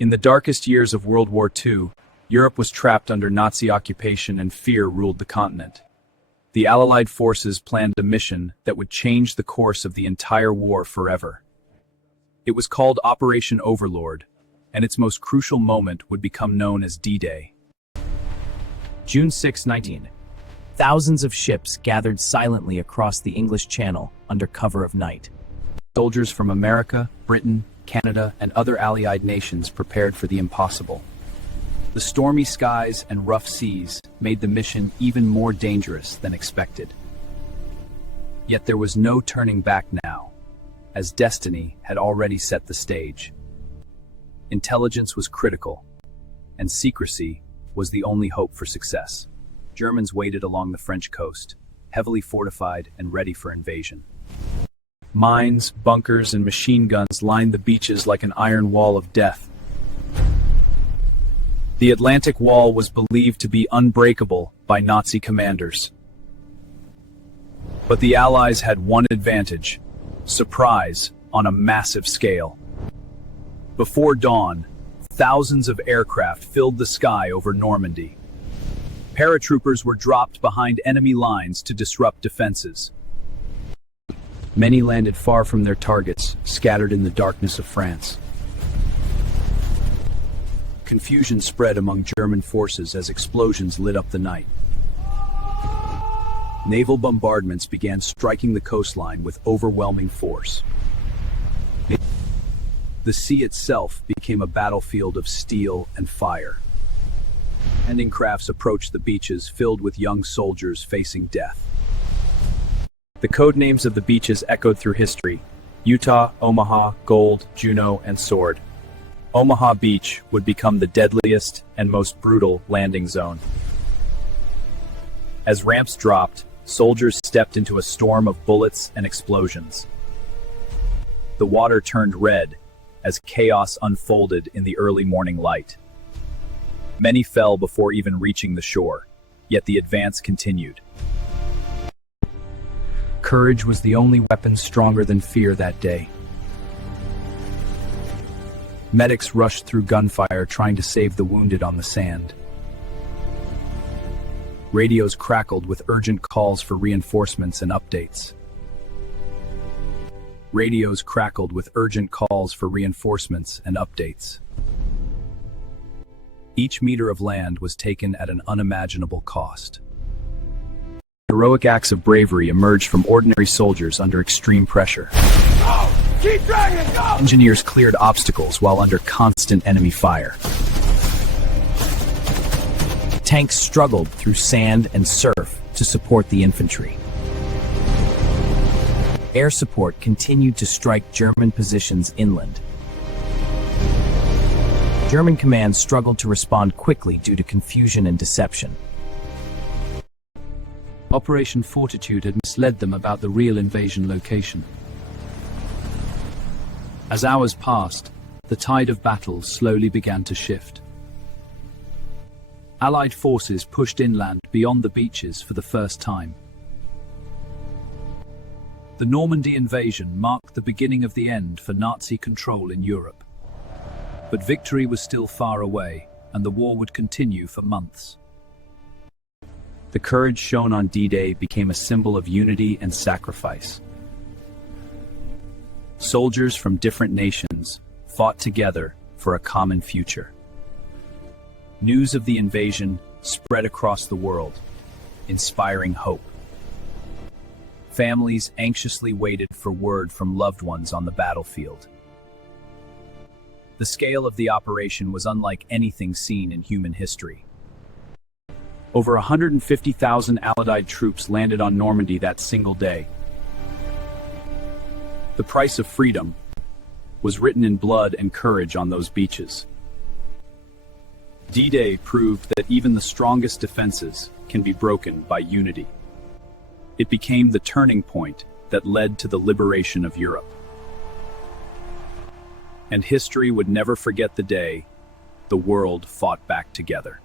In the darkest years of World War II, Europe was trapped under Nazi occupation and fear ruled the continent. The Allied forces planned a mission that would change the course of the entire war forever. It was called Operation Overlord, and its most crucial moment would become known as D-Day. June 6, 19. Thousands of ships gathered silently across the English Channel under cover of night. Soldiers from America, Britain, Canada, and other Allied nations prepared for the impossible. The stormy skies and rough seas made the mission even more dangerous than expected. Yet there was no turning back now, as destiny had already set the stage. Intelligence was critical, and secrecy was the only hope for success. Germans waited along the French coast, heavily fortified and ready for invasion. Mines, bunkers, and machine guns lined the beaches like an iron wall of death. The Atlantic Wall was believed to be unbreakable by Nazi commanders. But the Allies had one advantage: surprise on a massive scale. Before dawn, thousands of aircraft filled the sky over Normandy. Paratroopers were dropped behind enemy lines to disrupt defenses. Many landed far from their targets, scattered in the darkness of France. Confusion spread among German forces as explosions lit up the night. Naval bombardments began striking the coastline with overwhelming force. The sea itself became a battlefield of steel and fire. Landing crafts approached the beaches filled with young soldiers facing death. The code names of the beaches echoed through history: Utah, Omaha, Gold, Juno, and Sword. Omaha Beach would become the deadliest and most brutal landing zone. As ramps dropped, soldiers stepped into a storm of bullets and explosions. The water turned red as chaos unfolded in the early morning light. Many fell before even reaching the shore, yet the advance continued. Courage was the only weapon stronger than fear that day. Medics rushed through gunfire trying to save the wounded on the sand. Radios crackled with urgent calls for reinforcements and updates. Radios crackled with urgent calls for reinforcements and updates. Each meter of land was taken at an unimaginable cost. Heroic acts of bravery emerged from ordinary soldiers under extreme pressure. Keep dragging, go! Engineers cleared obstacles while under constant enemy fire. Tanks struggled through sand and surf to support the infantry. Air support continued to strike German positions inland. German commands struggled to respond quickly due to confusion and deception. Operation Fortitude had misled them about the real invasion location. As hours passed, the tide of battle slowly began to shift. Allied forces pushed inland beyond the beaches for the first time. The Normandy invasion marked the beginning of the end for Nazi control in Europe. But victory was still far away, and the war would continue for months. The courage shown on D-Day became a symbol of unity and sacrifice. Soldiers from different nations fought together for a common future. News of the invasion spread across the world, inspiring hope. Families anxiously waited for word from loved ones on the battlefield. The scale of the operation was unlike anything seen in human history. Over 150,000 Allied troops landed on Normandy that single day. The price of freedom was written in blood and courage on those beaches. D-Day proved that even the strongest defenses can be broken by unity. It became the turning point that led to the liberation of Europe. And history would never forget the day the world fought back together.